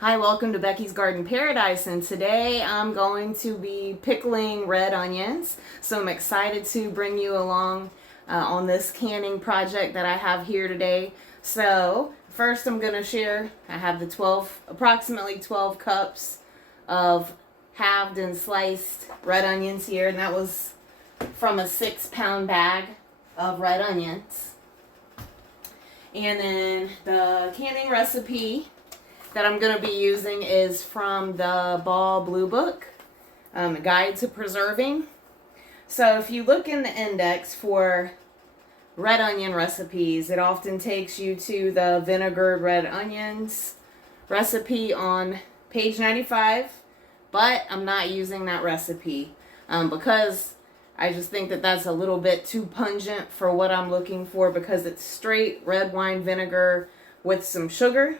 Hi, welcome to Becky's Garden Paradise, and today I'm going to be pickling red onions. So I'm excited to bring you along on this canning project that I have here today. So first I'm going to share, I have the approximately 12 cups of halved and sliced red onions here, and that was from a 6-pound bag of red onions. And then the canning recipe that I'm going to be using is from the Ball Blue Book, a Guide to Preserving. So if you look in the index for red onion recipes, it often takes you to the vinegared red onions recipe on page 95, but I'm not using that recipe because I just think that that's a little bit too pungent for what I'm looking for, because it's straight red wine vinegar with some sugar.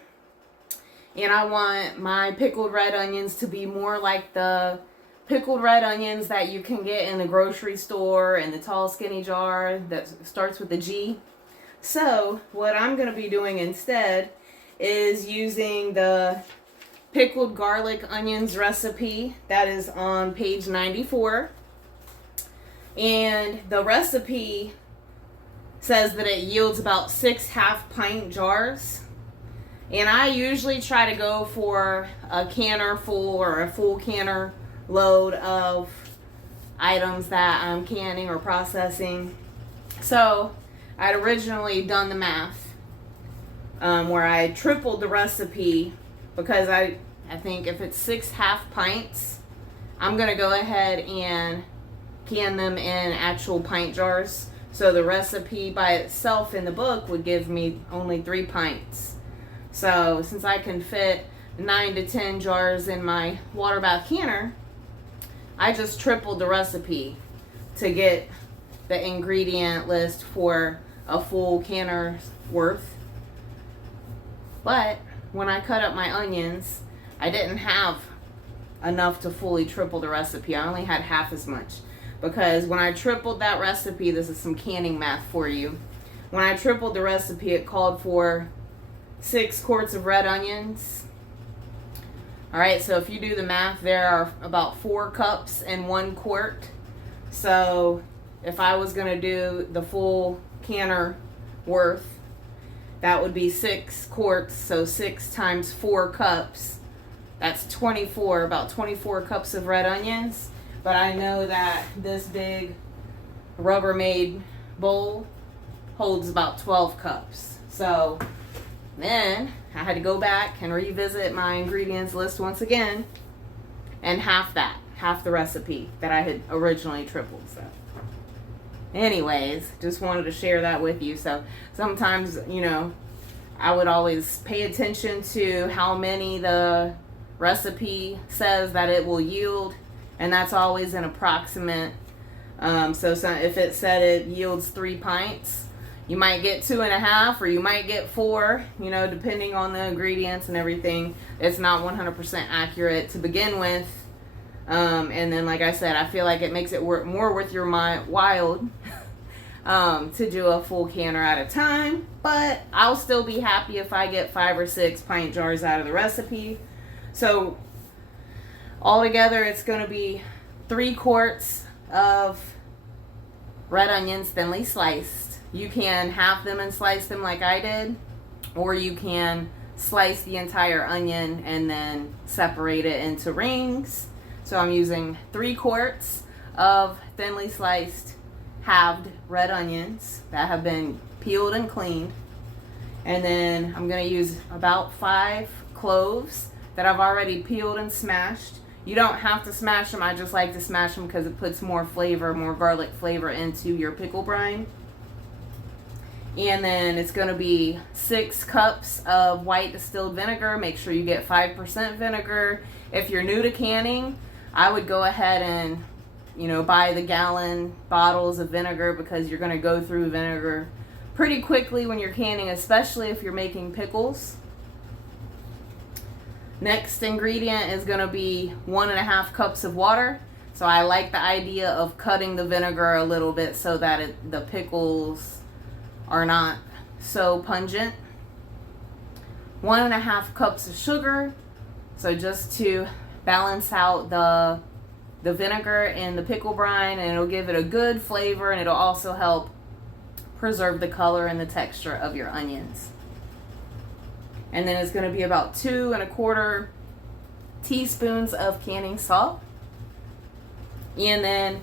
And I want my pickled red onions to be more like the pickled red onions that you can get in the grocery store in the tall skinny jar that starts with a G. So what I'm going to be doing instead is using the pickled garlic onions recipe that is on page 94. And the recipe says that it yields about 6 half-pint jars. And I usually try to go for a canner full or a full canner load of items that I'm canning or processing. So I'd originally done the math where I tripled the recipe, because I think if it's 6 half pints, I'm going to go ahead and can them in actual pint jars. So the recipe by itself in the book would give me only 3 pints. So since I can fit 9 to 10 jars in my water bath canner, I just tripled the recipe to get the ingredient list for a full canner's worth. But when I cut up my onions, I didn't have enough to fully triple the recipe. I only had half as much, because when I tripled that recipe, this is some canning math for you. When I tripled the recipe, it called for 6 quarts of red onions. Alright, so if you do the math, there are about 4 cups in 1 quart. So if I was going to do the full canner worth, that would be 6 quarts. So 6 times 4 cups, that's 24, about 24 cups of red onions. But I know that this big Rubbermaid bowl holds about 12 cups. So then I had to go back and revisit my ingredients list once again, and half the recipe that I had originally tripled. So anyways, just wanted to share that with you. So sometimes, I would always pay attention to how many the recipe says that it will yield, and that's always an approximate. So if it said it yields 3 pints, you might get 2.5, or you might get 4, depending on the ingredients and everything. It's not 100% accurate to begin with. And then, like I said, I feel like it makes it work more with your while to do a full canner at a time. But I'll still be happy if I get 5 or 6 pint jars out of the recipe. So altogether, it's going to be 3 quarts of red onions thinly sliced. You can half them and slice them like I did, or you can slice the entire onion and then separate it into rings. So I'm using 3 quarts of thinly sliced halved red onions that have been peeled and cleaned. And then I'm going to use about 5 cloves that I've already peeled and smashed. You don't have to smash them. I just like to smash them because it puts more flavor, more garlic flavor into your pickle brine. And then it's going to be 6 cups of white distilled vinegar. Make sure you get 5% vinegar. If you're new to canning, I would go ahead and, buy the gallon bottles of vinegar, because you're going to go through vinegar pretty quickly when you're canning, especially if you're making pickles. Next ingredient is going to be 1.5 cups of water. So I like the idea of cutting the vinegar a little bit so that the pickles are not so pungent. 1.5 cups of sugar, So just to balance out the vinegar and the pickle brine, and it'll give it a good flavor, and it'll also help preserve the color and the texture of your onions. And then it's going to be about 2 1/4 teaspoons of canning salt, and then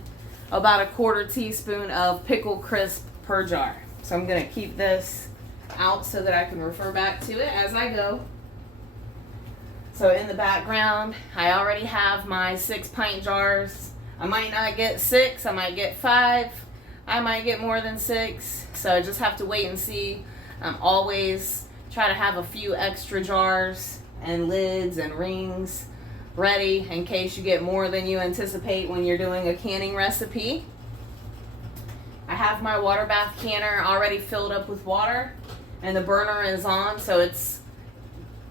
about 1/4 teaspoon of pickle crisp per jar. So I'm going to keep this out so that I can refer back to it as I go. So in the background, I already have my 6-pint jars. I might not get 6, I might get 5, I might get more than 6. So I just have to wait and see. Always try to have a few extra jars and lids and rings ready in case you get more than you anticipate when you're doing a canning recipe. I have my water bath canner already filled up with water, and the burner is on, so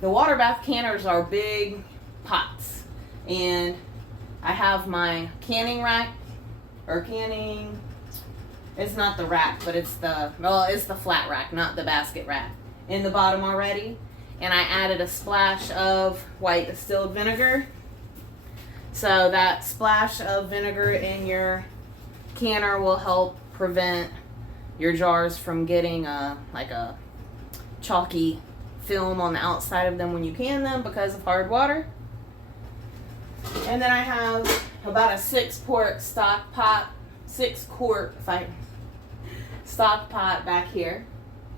the water bath canners are big pots, and I have my canning rack, or canning, it's not the rack, but it's the flat rack, not the basket rack, in the bottom already. And I added a splash of white distilled vinegar. So that splash of vinegar in your canner will help prevent your jars from getting like a chalky film on the outside of them when you can them because of hard water. And then I have about a 6-quart stock pot, 6-quart stock pot back here.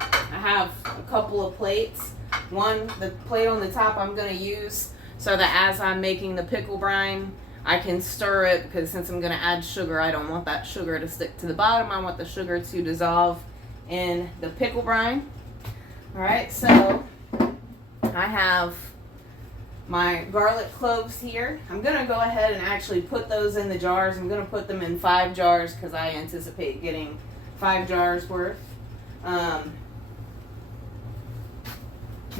I have a couple of plates. The plate on the top I'm going to use so that as I'm making the pickle brine, I can stir it, because since I'm going to add sugar, I don't want that sugar to stick to the bottom. I want the sugar to dissolve in the pickle brine. Alright, so I have my garlic cloves here. I'm going to go ahead and actually put those in the jars. I'm going to put them in 5 jars because I anticipate getting 5 jars worth. I'm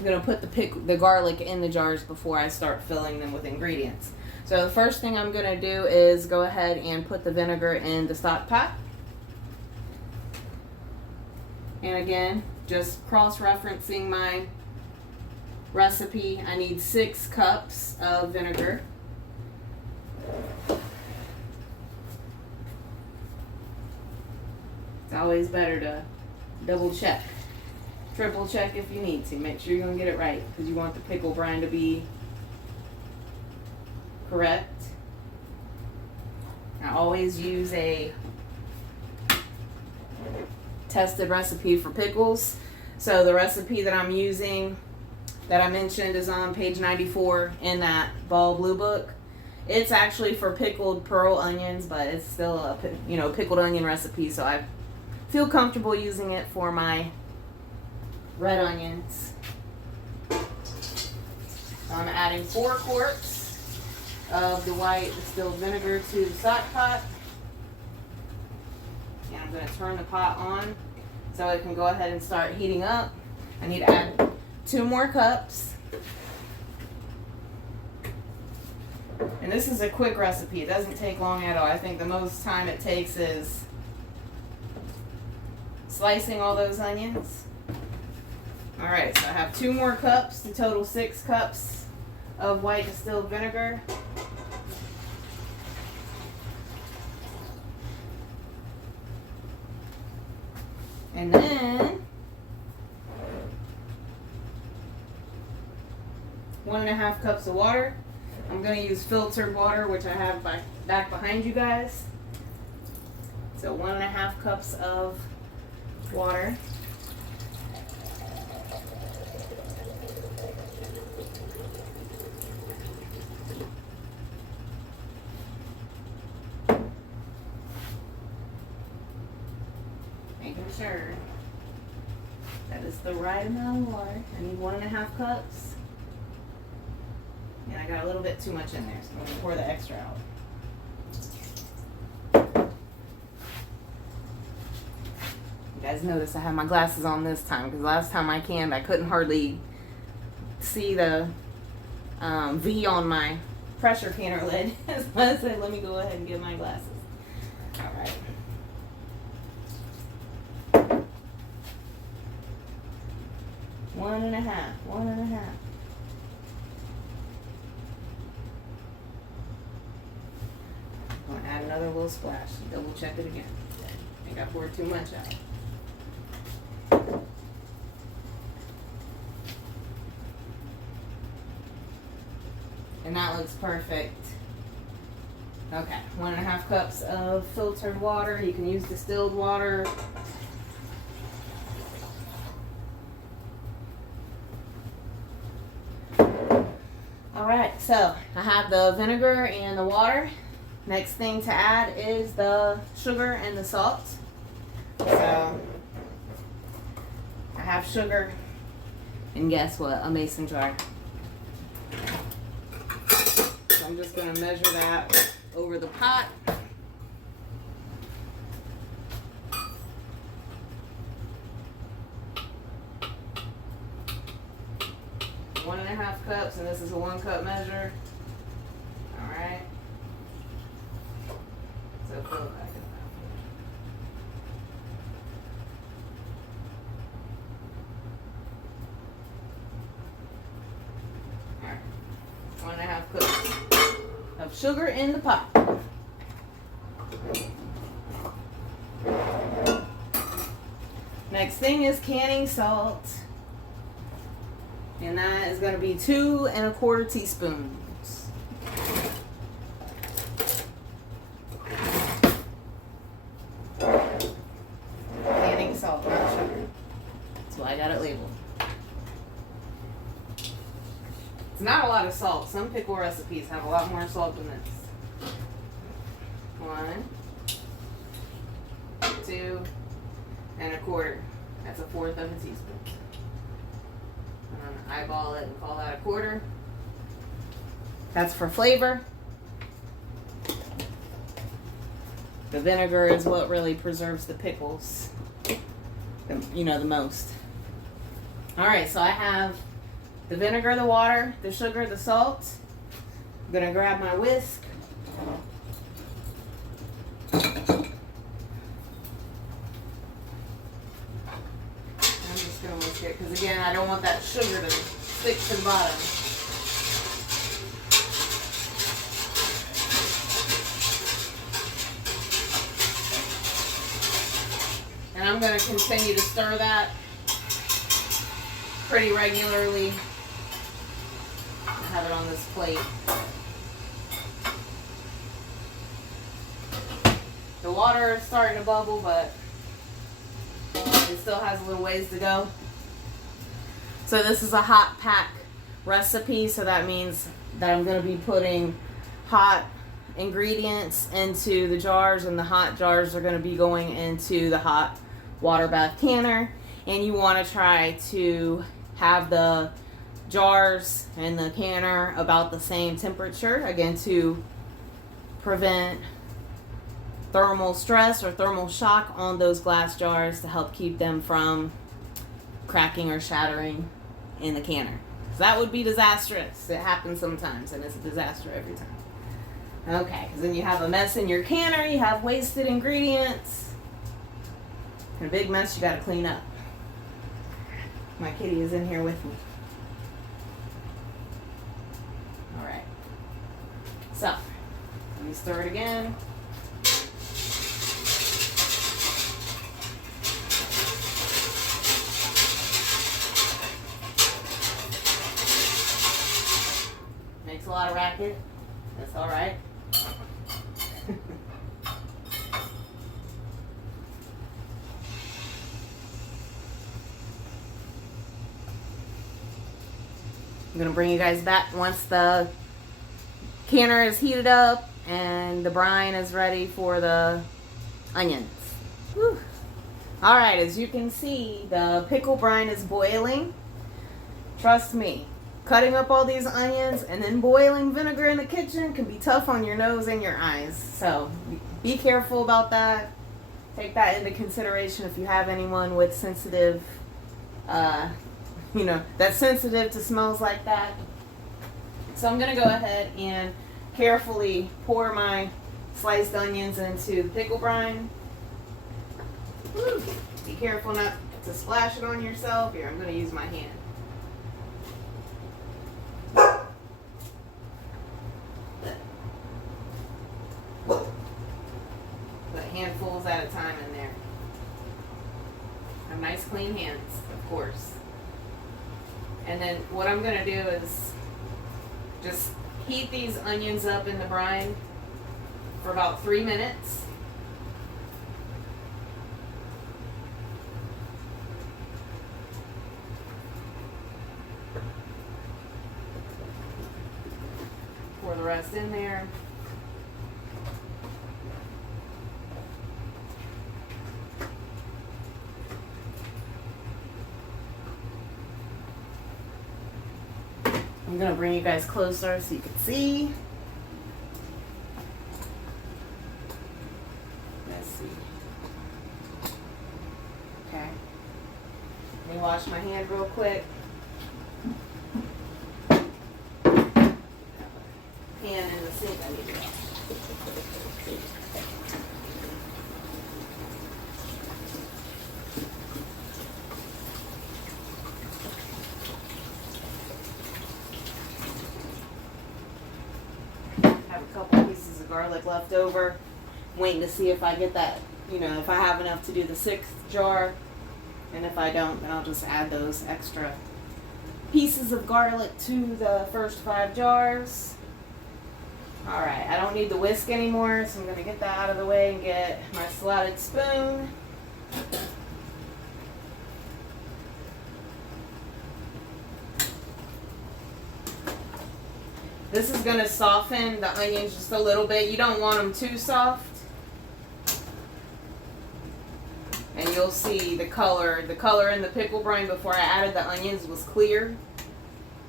going to put the garlic in the jars before I start filling them with ingredients. So the first thing I'm going to do is go ahead and put the vinegar in the stock pot. And again, just cross-referencing my recipe, I need 6 cups of vinegar. It's always better to double check, triple check if you need to. Make sure you're going to get it right, because you want the pickle brine to be correct. I always use a tested recipe for pickles. So the recipe that I'm using, that I mentioned, is on page 94 in that Ball Blue book. It's actually for pickled pearl onions, but it's still a pickled onion recipe, so I feel comfortable using it for my red onions. So I'm adding 4 quarts of the white distilled vinegar to the stock pot. And I'm going to turn the pot on so it can go ahead and start heating up. I need to add 2 more cups. And this is a quick recipe. It doesn't take long at all. I think the most time it takes is slicing all those onions. Alright, so I have 2 more cups to total 6 cups of white distilled vinegar. And then 1.5 cups of water. I'm going to use filtered water, which I have back behind you guys. So 1.5 cups of water. Making sure that is the right amount of water. I need 1.5 cups. And I got a little bit too much in there, so I'm going to pour the extra out. You guys notice I have my glasses on this time, because last time I canned, I couldn't hardly see the V on my pressure canner lid. So I said, let me go ahead and get my glasses. Alright. One and a half. another little splash. Double check it again. I think I poured too much out. And that looks perfect. Okay, 1.5 cups of filtered water. You can use distilled water. Alright, so I have the vinegar and the water. Next thing to add is the sugar and the salt. So I have sugar, and guess what? A mason jar. So I'm just going to measure that over the pot. 1.5 cups, and this is a 1 cup measure. Alright. So fill it back in. Alright. 1.5 cups of sugar in the pot. Next thing is canning salt. And that is going to be 2 1/4 teaspoons. Canning salt, not sugar. That's why I got it labeled. It's not a lot of salt. Some pickle recipes have a lot more salt than this. 1, 2 1/4. That's 1/4 of a teaspoon. Eyeball it and call that 1/4. That's for flavor. The vinegar is what really preserves the pickles, the most. Alright, so I have the vinegar, the water, the sugar, the salt. I'm going to grab my whisk. Because again, I don't want that sugar to stick to the bottom. And I'm going to continue to stir that pretty regularly. I have it on this plate. The water is starting to bubble, but it still has a little ways to go. So this is a hot pack recipe, so that means that I'm going to be putting hot ingredients into the jars, and the hot jars are going to be going into the hot water bath canner. And you want to try to have the jars and the canner about the same temperature, again, to prevent thermal stress or thermal shock on those glass jars, to help keep them from cracking or shattering in the canner. So that would be disastrous. It happens sometimes, and it's a disaster every time. Okay, because then you have a mess in your canner, you have wasted ingredients, and a big mess you got to clean up. My kitty is in here with me. Alright. So, let me stir it again. Makes a lot of racket. That's alright. I'm going to bring you guys back once the canner is heated up and the brine is ready for the onions. Whew. Alright, as you can see, the pickle brine is boiling. Trust me, cutting up all these onions and then boiling vinegar in the kitchen can be tough on your nose and your eyes. So be careful about that. Take that into consideration if you have anyone with sensitive that's sensitive to smells like that. So I'm going to go ahead and carefully pour my sliced onions into the pickle brine. Woo. Be careful not to splash it on yourself. Here, I'm going to use my hand. spoonfuls at a time in there. Have nice clean hands, of course. And then what I'm going to do is just heat these onions up in the brine for about 3 minutes. Pour the rest in there. I'm going to bring you guys closer so you can see. Let's see. Okay. Let me wash my hand real quick. Pan in the sink I need to wash. Have a couple pieces of garlic left over. I'm waiting to see if I get that, if I have enough to do the 6th jar. And if I don't, then I'll just add those extra pieces of garlic to the first 5 jars. Alright, I don't need the whisk anymore, so I'm going to get that out of the way and get my slotted spoon. This is going to soften the onions just a little bit. You don't want them too soft. And you'll see the color in the pickle brine before I added the onions was clear.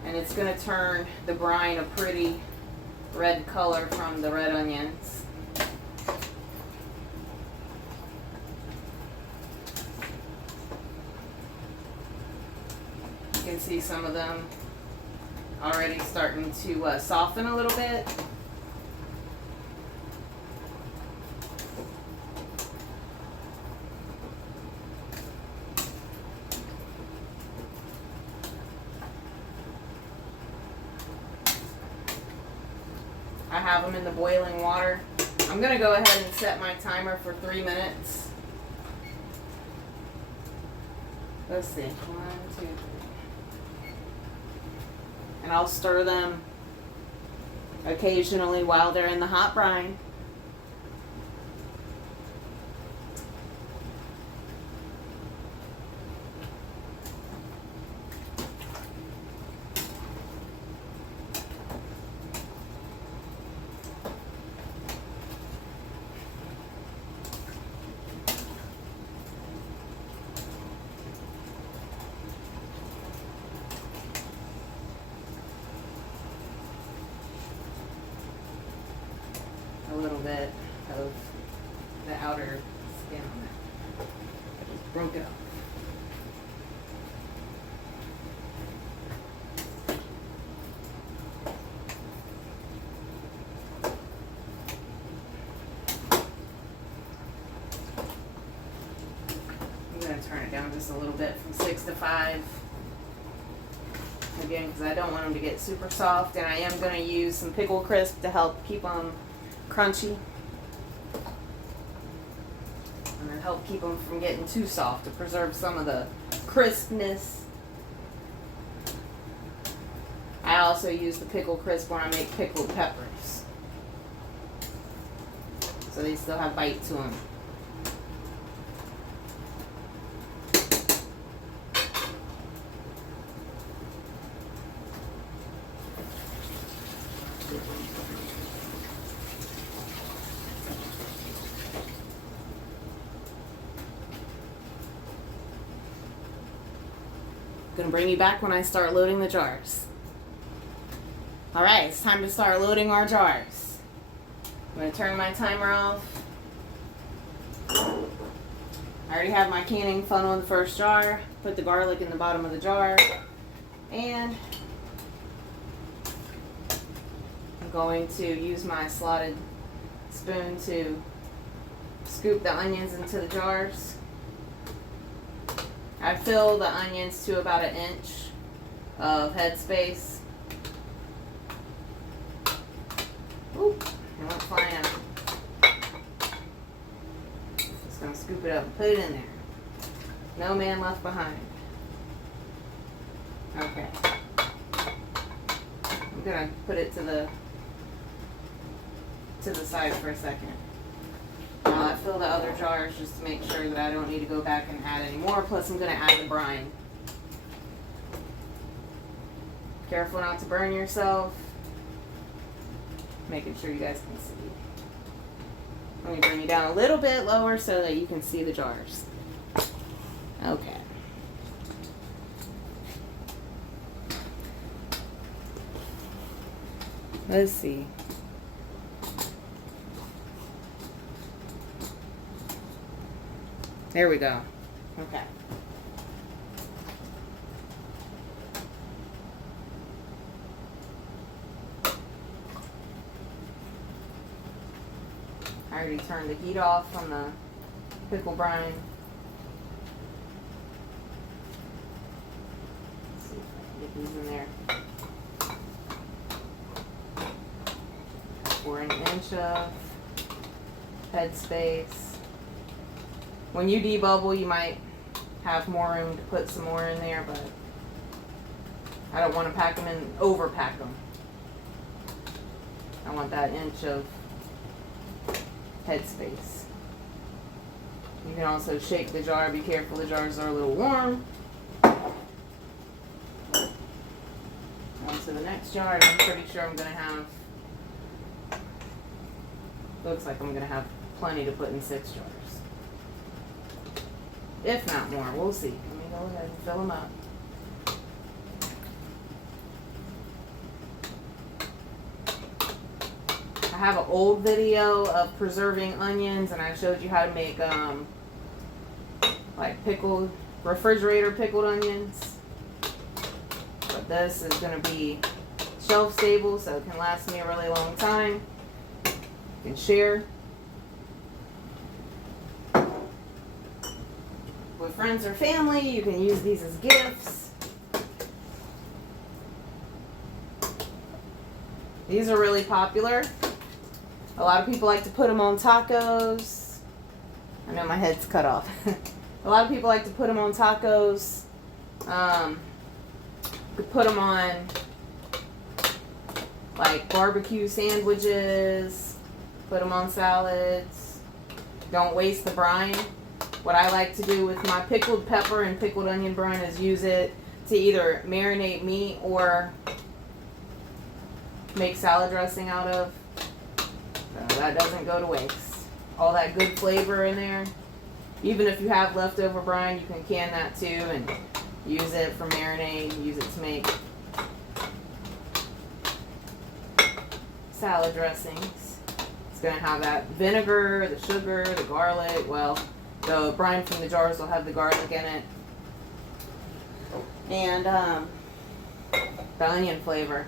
And it's going to turn the brine a pretty red color from the red onions. You can see some of them already starting to soften a little bit. I have them in the boiling water. I'm going to go ahead and set my timer for 3 minutes. Let's see. 1, 2, 3. And I'll stir them occasionally while they're in the hot brine. A little bit of the outer skin on it. I just broke it off. I'm going to turn it down just a little bit from 6 to 5. Again, because I don't want them to get super soft, and I am going to use some pickle crisp to help keep them crunchy and then help keep them from getting too soft to preserve some of the crispness. I also use the pickle crisp when I make pickled peppers, so they still have bite to them. Gonna bring you back when I start loading the jars. Alright, it's time to start loading our jars. I'm gonna turn my timer off. I already have my canning funnel in the first jar. Put the garlic in the bottom of the jar. And I'm going to use my slotted spoon to scoop the onions into the jars. I fill the onions to about 1 inch of headspace. Oop, it went flying out. Scoop it up and put it in there. No man left behind. Okay. I'm gonna put it to the side for a second. I fill the other jars just to make sure that I don't need to go back and add any more. Plus I'm gonna add the brine. Careful not to burn yourself. Making sure you guys can see. Let me bring you down a little bit lower so that you can see the jars. Okay. Let's see. There we go. Okay. I already turned the heat off on the pickle brine. Let's see if I can get these in there. For an inch of head space. When you debubble, you might have more room to put some more in there, but I don't want to pack them in, overpack them. I want that inch of head space. You can also shake the jar. Be careful, the jars are a little warm. On to the next jar, and I'm pretty sure I'm going to have, looks like I'm going to have plenty to put in 6 jars. If not more, we'll see. Let me go ahead and fill them up. I have an old video of preserving onions, and I showed you how to make like pickled, refrigerator pickled onions. But this is going to be shelf stable, so it can last me a really long time. You can share with friends or family. You can use these as gifts. These are really popular. A lot of people like to put them on tacos. I know my head's cut off. A lot of people like to put them on tacos. You could put them on like barbecue sandwiches. Put them on salads. Don't waste the brine. What I like to do with my pickled pepper and pickled onion brine is use it to either marinate meat or make salad dressing out of. So that doesn't go to waste. All that good flavor in there. Even if you have leftover brine, you can can that too and use it for marinade. Use it to make salad dressings. It's going to have that vinegar, the sugar, the garlic. Well, the brine from the jars will have the garlic in it. And the onion flavor.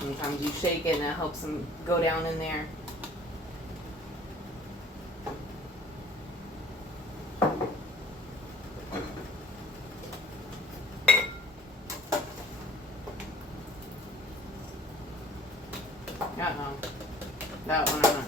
Sometimes you shake it and it helps them go down in there. Uh-oh. That one I'm not.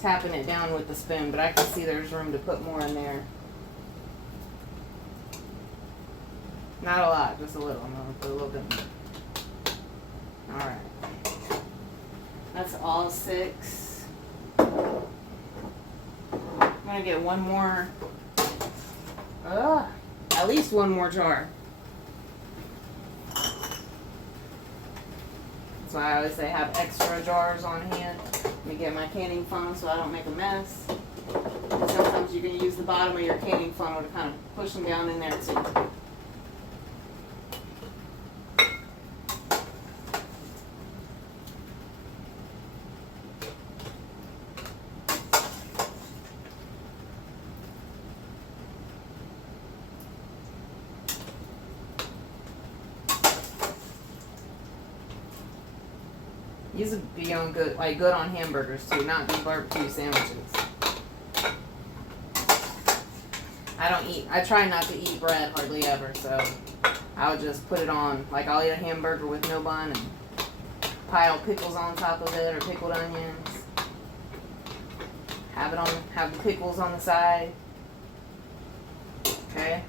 Tapping it down with the spoon, but I can see there's room to put more in there. Not a lot, just a little. I'm going to put a little bit more. Alright. That's all 6. I'm going to get one more. At least one more jar. That's why I always say have extra jars on hand. Let me get my canning funnel so I don't make a mess. And sometimes you can use the bottom of your canning funnel to kind of push them down in there too. These would be on good, like good on hamburgers too, not these barbecue sandwiches. I try not to eat bread hardly ever, so I would just put it on, like I'll eat a hamburger with no bun and pile pickles on top of it or pickled onions. Have the pickles on the side. Okay.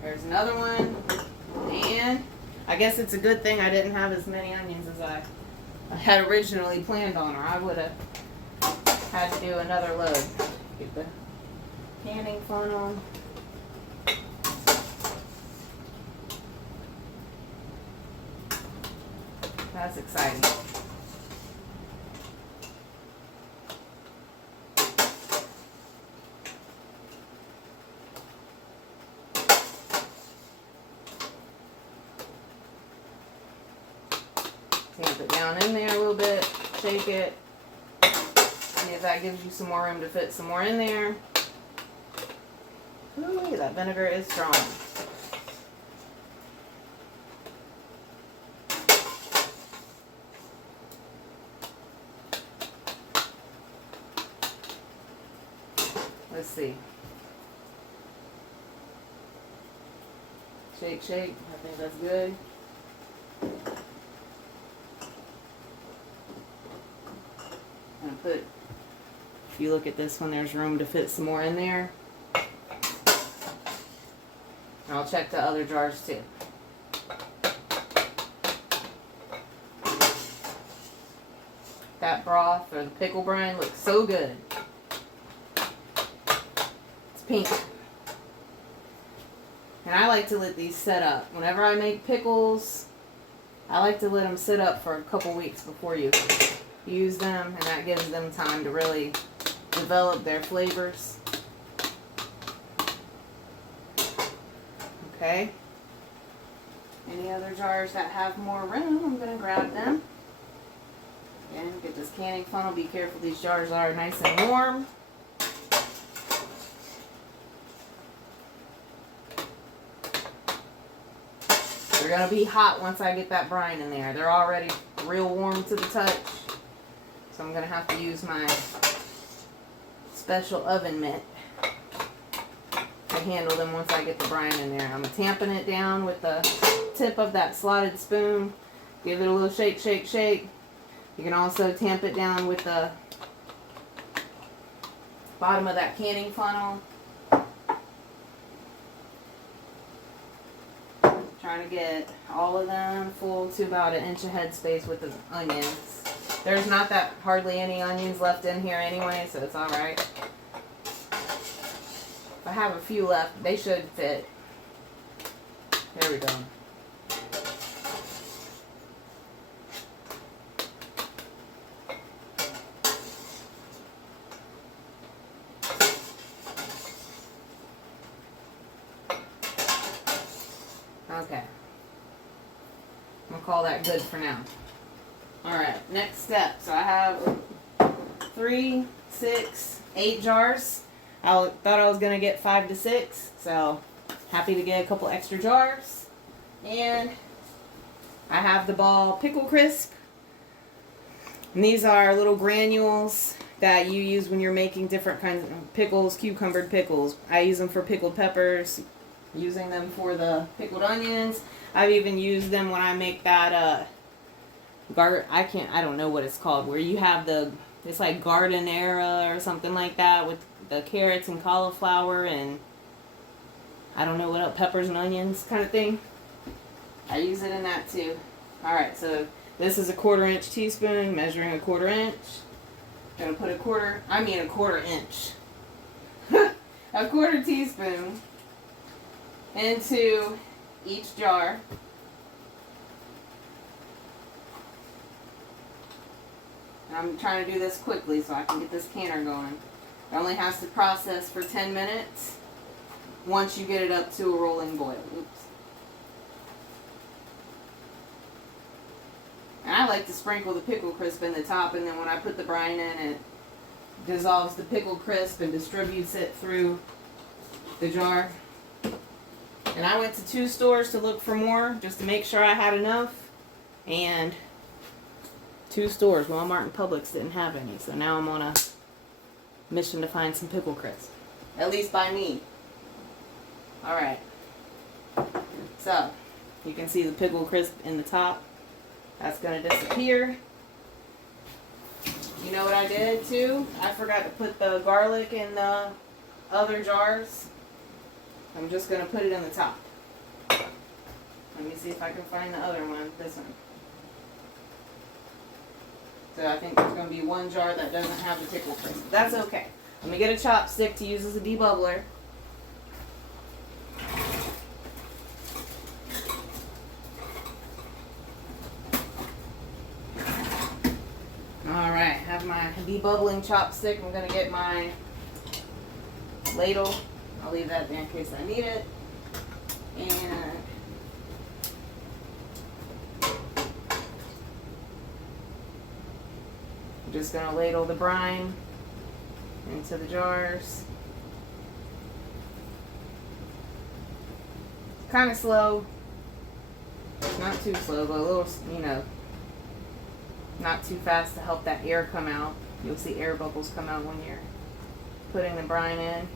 There's another one. And I guess it's a good thing I didn't have as many onions as I had originally planned on, or I would have had to do another load. Get the canning funnel. That's exciting. Tamp it down in there a little bit, shake it, see if that gives you some more room to fit some more in there. Ooh, that vinegar is strong. Let's see. Shake, shake. I think that's good. If you look at this one, there's room to fit some more in there. And I'll check the other jars too. That broth or the pickle brine looks so good. It's pink. And I like to let these set up. Whenever I make pickles, I like to let them sit up for a couple weeks before you use them, and that gives them time to really develop their flavors. Okay. Any other jars that have more room, I'm going to grab them. Again, get this canning funnel. Be careful, these jars are nice and warm. They're going to be hot once I get that brine in there. They're already real warm to the touch. So I'm going to have to use my special oven mitt to handle them once I get the brine in there. I'm tamping it down with the tip of that slotted spoon. Give it a little shake, shake, shake. You can also tamp it down with the bottom of that canning funnel. Trying to get all of them full to about 1 inch of headspace with the onions. There's not that hardly any onions left in here anyway, so it's alright. If I have a few left, they should fit. There we go. Okay. I'm going to call that good for now. Alright, next step. So I have 3, 6, 8 jars. I thought I was going to get 5 to 6. So happy to get a couple extra jars. And I have the Ball Pickle Crisp. And these are little granules that you use when you're making different kinds of pickles, cucumbered pickles. I use them for pickled peppers, using them for the pickled onions. I've even used them when I make that I don't know what it's called, where you have it's like gardenera or something like that with the carrots and cauliflower and I don't know what else, peppers and onions kind of thing. I use it in that too. Alright, so this is a 1/4 inch teaspoon, measuring a 1/4 inch. Gonna put a quarter inch. A 1/4 teaspoon into each jar. And I'm trying to do this quickly so I can get this canner going. It only has to process for 10 minutes once you get it up to a rolling boil. Oops. And I like to sprinkle the pickle crisp in the top, and then when I put the brine in, it dissolves the pickle crisp and distributes it through the jar. And I went to 2 stores to look for more, just to make sure I had enough. And 2 stores, Walmart and Publix, didn't have any. So now I'm on a mission to find some pickle crisp. At least by me. Alright. So, you can see the pickle crisp in the top. That's going to disappear. You know what I did too? I forgot to put the garlic in the other jars. I'm just going to put it in the top. Let me see if I can find the other one. This one. So I think there's going to be 1 jar that doesn't have the pickle crisp. That's okay. Let me get a chopstick to use as a debubbler. Alright, have my debubbling chopstick. I'm going to get my ladle. I'll leave that there in case I need it. And I'm just going to ladle the brine into the jars. Kind of slow. Not too slow, but a little, you know, not too fast to help that air come out. You'll see air bubbles come out when you're putting the brine in.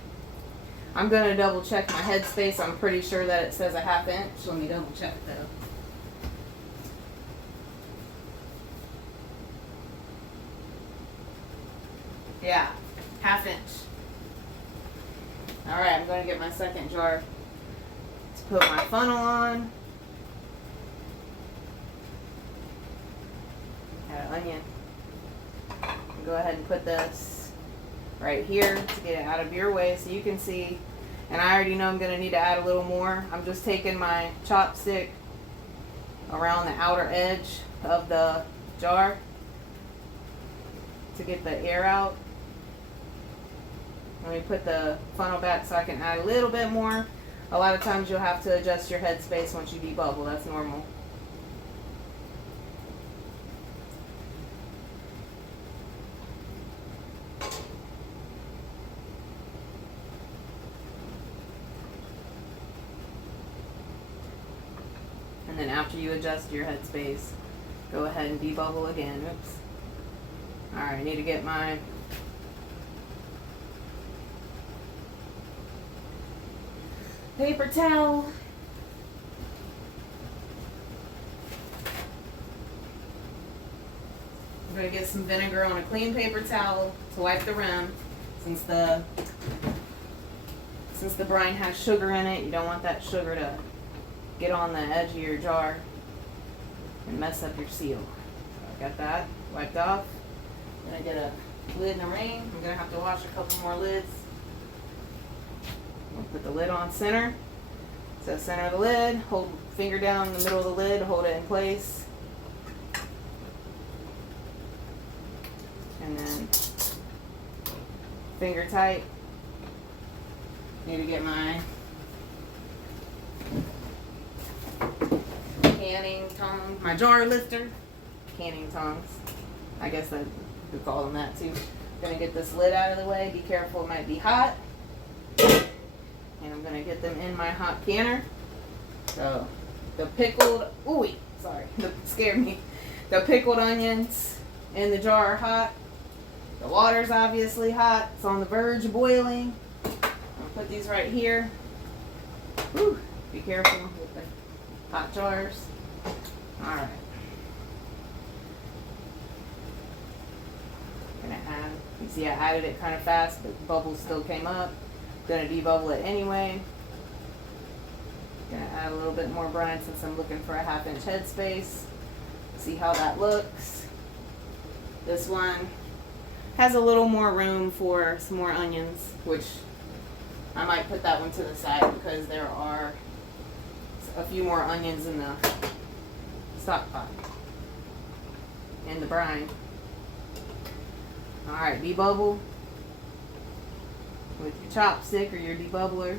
I'm going to double check my headspace. I'm pretty sure that it says a 1/2 inch. Let me double check though. Yeah, 1/2 inch. Alright, I'm going to get my second jar to put my funnel on. Add an onion. Go ahead and put this right here to get it out of your way so you can see. And I already know I'm going to need to add a little more. I'm just taking my chopstick around the outer edge of the jar to get the air out. Let me put the funnel back so I can add a little bit more. A lot of times you'll have to adjust your headspace once you debubble. That's normal. And then after you adjust your headspace, go ahead and debubble again. Oops. Alright, I need to get my paper towel. I'm going to get some vinegar on a clean paper towel to wipe the rim. Since the brine has sugar in it, you don't want that sugar to get on the edge of your jar and mess up your seal. So I got that wiped off. I'm going to get a lid in the rain. I'm going to have to wash a couple more lids. I'll put the lid on center. So center of the lid, hold finger down in the middle of the lid, hold it in place. And then finger tight. Need to get my canning tongs, my jar lifter, canning tongs. I guess I could call them that too. Gonna get this lid out of the way. Be careful, it might be hot. And I'm gonna get them in my hot canner. So the pickled, that scared me. The pickled onions in the jar are hot. The water's obviously hot. It's on the verge of boiling. I'll put these right here. Whew. Be careful with the hot jars. Alright. Gonna add, you see I added it kind of fast, but bubbles still came up. Gonna debubble it anyway. Gonna add a little bit more brine since I'm looking for a 1/2 inch headspace. See how that looks. This one has a little more room for some more onions, which I might put that one to the side because there are a few more onions in the stock pot and the brine. Alright, debubble with your chopstick or your debubbler.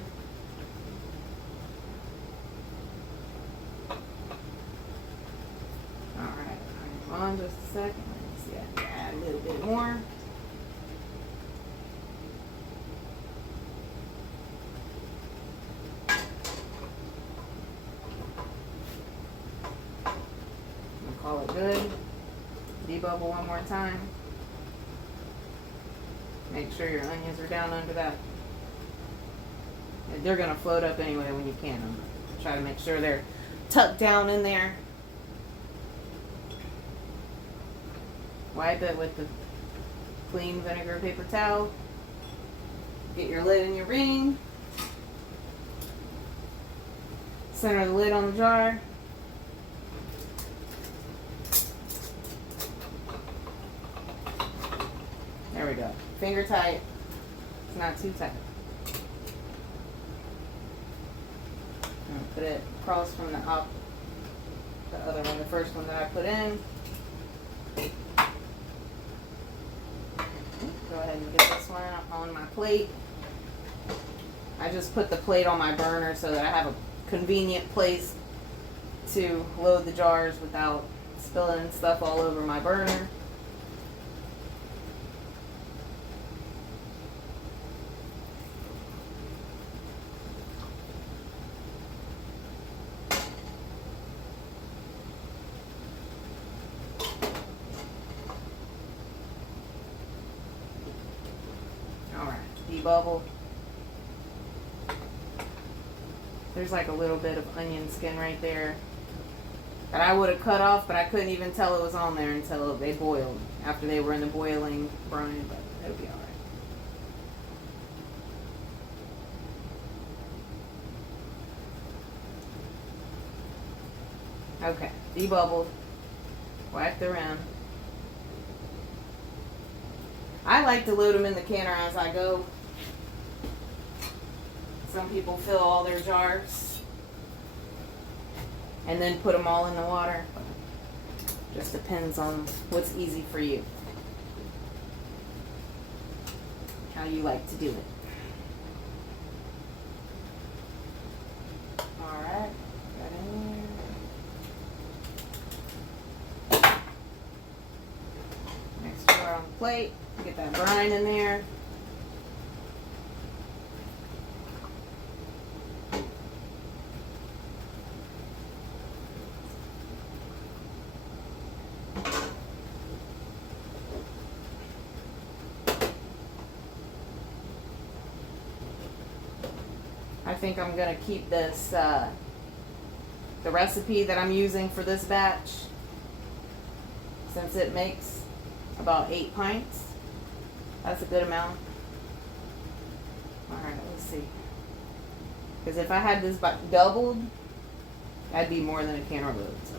Alright, hang on just a second. Let me see, I can add a little bit more. Call it good. Debubble one more time. Make sure your onions are down under that. They're going to float up anyway when you can them. Try to make sure they're tucked down in there. Wipe it with the clean vinegar paper towel. Get your lid in your ring. Center the lid on the jar. There we go. Finger tight. It's not too tight. Put it across from the other one, the first one that I put in. Go ahead and get this one on my plate. I just put the plate on my burner so that I have a convenient place to load the jars without spilling stuff all over my burner. Debubble. There's like a little bit of onion skin right there that I would have cut off, but I couldn't even tell it was on there until they boiled, after they were in the boiling brine, but it'll be alright. Okay, debubbled. Wipe the rim. I like to load them in the canner as I go. Some people fill all their jars and then put them all in the water. Just depends on what's easy for you. How you like to do it. Alright, got in there. Next jar on the plate. Get that brine in there. I think I'm going to keep this, the recipe that I'm using for this batch, since it makes about 8 pints. That's a good amount. Alright, let's see. Because if I had this doubled, that'd be more than a canner load. So.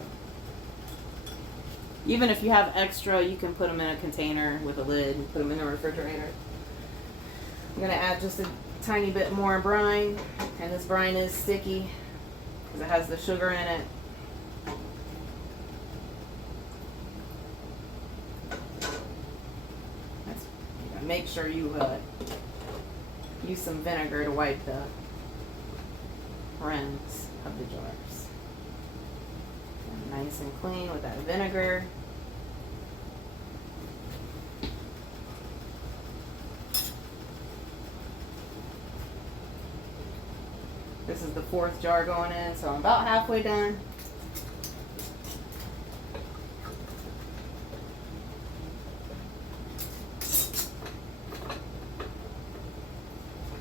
Even if you have extra, you can put them in a container with a lid and put them in the refrigerator. I'm going to add just a tiny bit more brine. And this brine is sticky because it has the sugar in it. Make sure you use some vinegar to wipe the rims of the jars. And nice and clean with that vinegar. This is the 4th jar going in, so I'm about halfway done.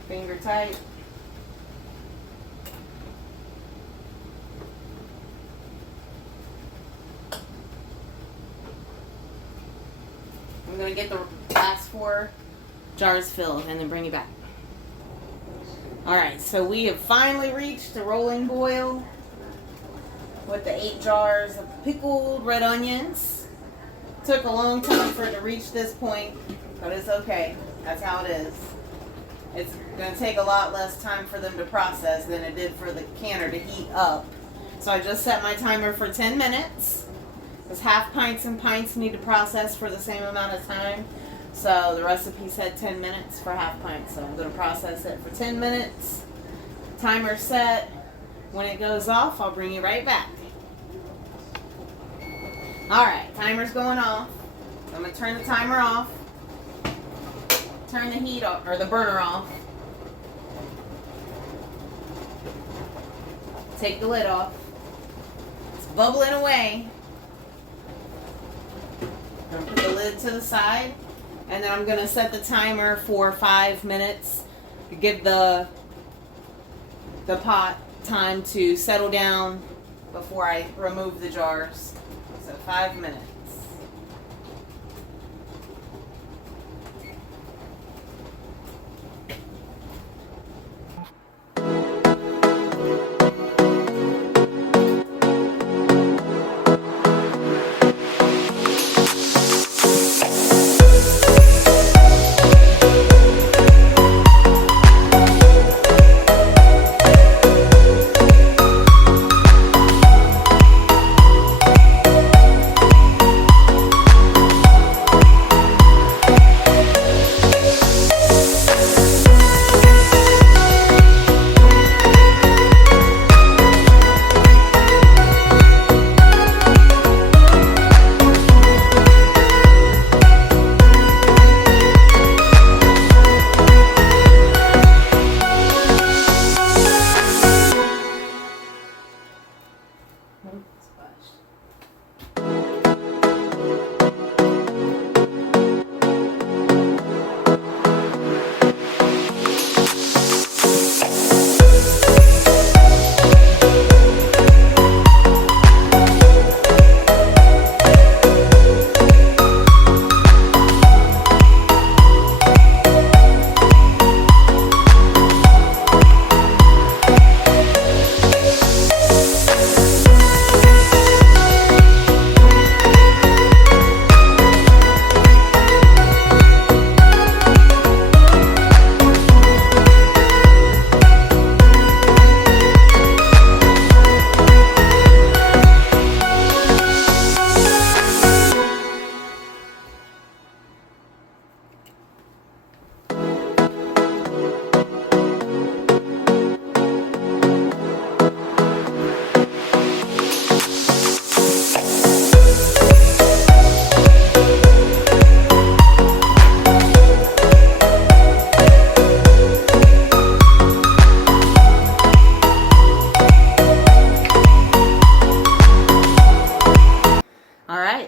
Finger tight. I'm going to get the last 4 jars filled and then bring you back. Alright, so we have finally reached a rolling boil with the 8 jars of pickled red onions. Took a long time for it to reach this point, but it's okay. That's how it is. It's going to take a lot less time for them to process than it did for the canner to heat up. So I just set my timer for 10 minutes. Because half pints and pints need to process for the same amount of time. So the recipe said 10 minutes for half pint. So I'm going to process it for 10 minutes. Timer set. When it goes off, I'll bring you right back. Alright, timer's going off. I'm going to turn the timer off. Turn the heat off, or the burner off. Take the lid off. It's bubbling away. I'm going to put the lid to the side. And then I'm going to set the timer for 5 minutes to give the pot time to settle down before I remove the jars. So 5 minutes.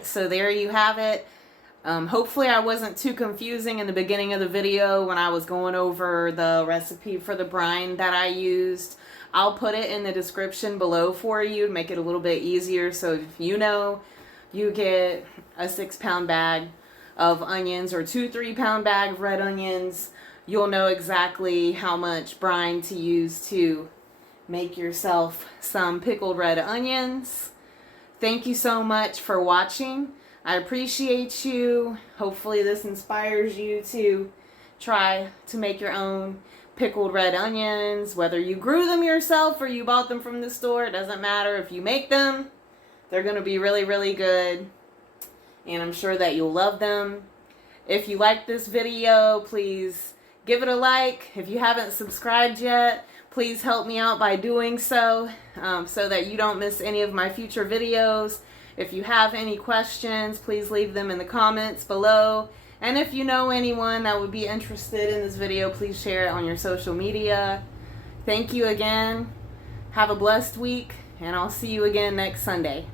So there you have it. Hopefully I wasn't too confusing in the beginning of the video when I was going over the recipe for the brine that I used. I'll put it in the description below for you to make it a little bit easier. So if you know you get a 6-pound bag of onions or 2-3-pound bag of red onions, you'll know exactly how much brine to use to make yourself some pickled red onions. Thank you so much for watching. I appreciate you. Hopefully this inspires you to try to make your own pickled red onions. Whether you grew them yourself or you bought them from the store, it doesn't matter. If you make them, they're going to be really, really good. And I'm sure that you'll love them. If you like this video, please give it a like. If you haven't subscribed yet, please help me out by doing so, so that you don't miss any of my future videos. If you have any questions, please leave them in the comments below. And if you know anyone that would be interested in this video, please share it on your social media. Thank you again. Have a blessed week, and I'll see you again next Sunday.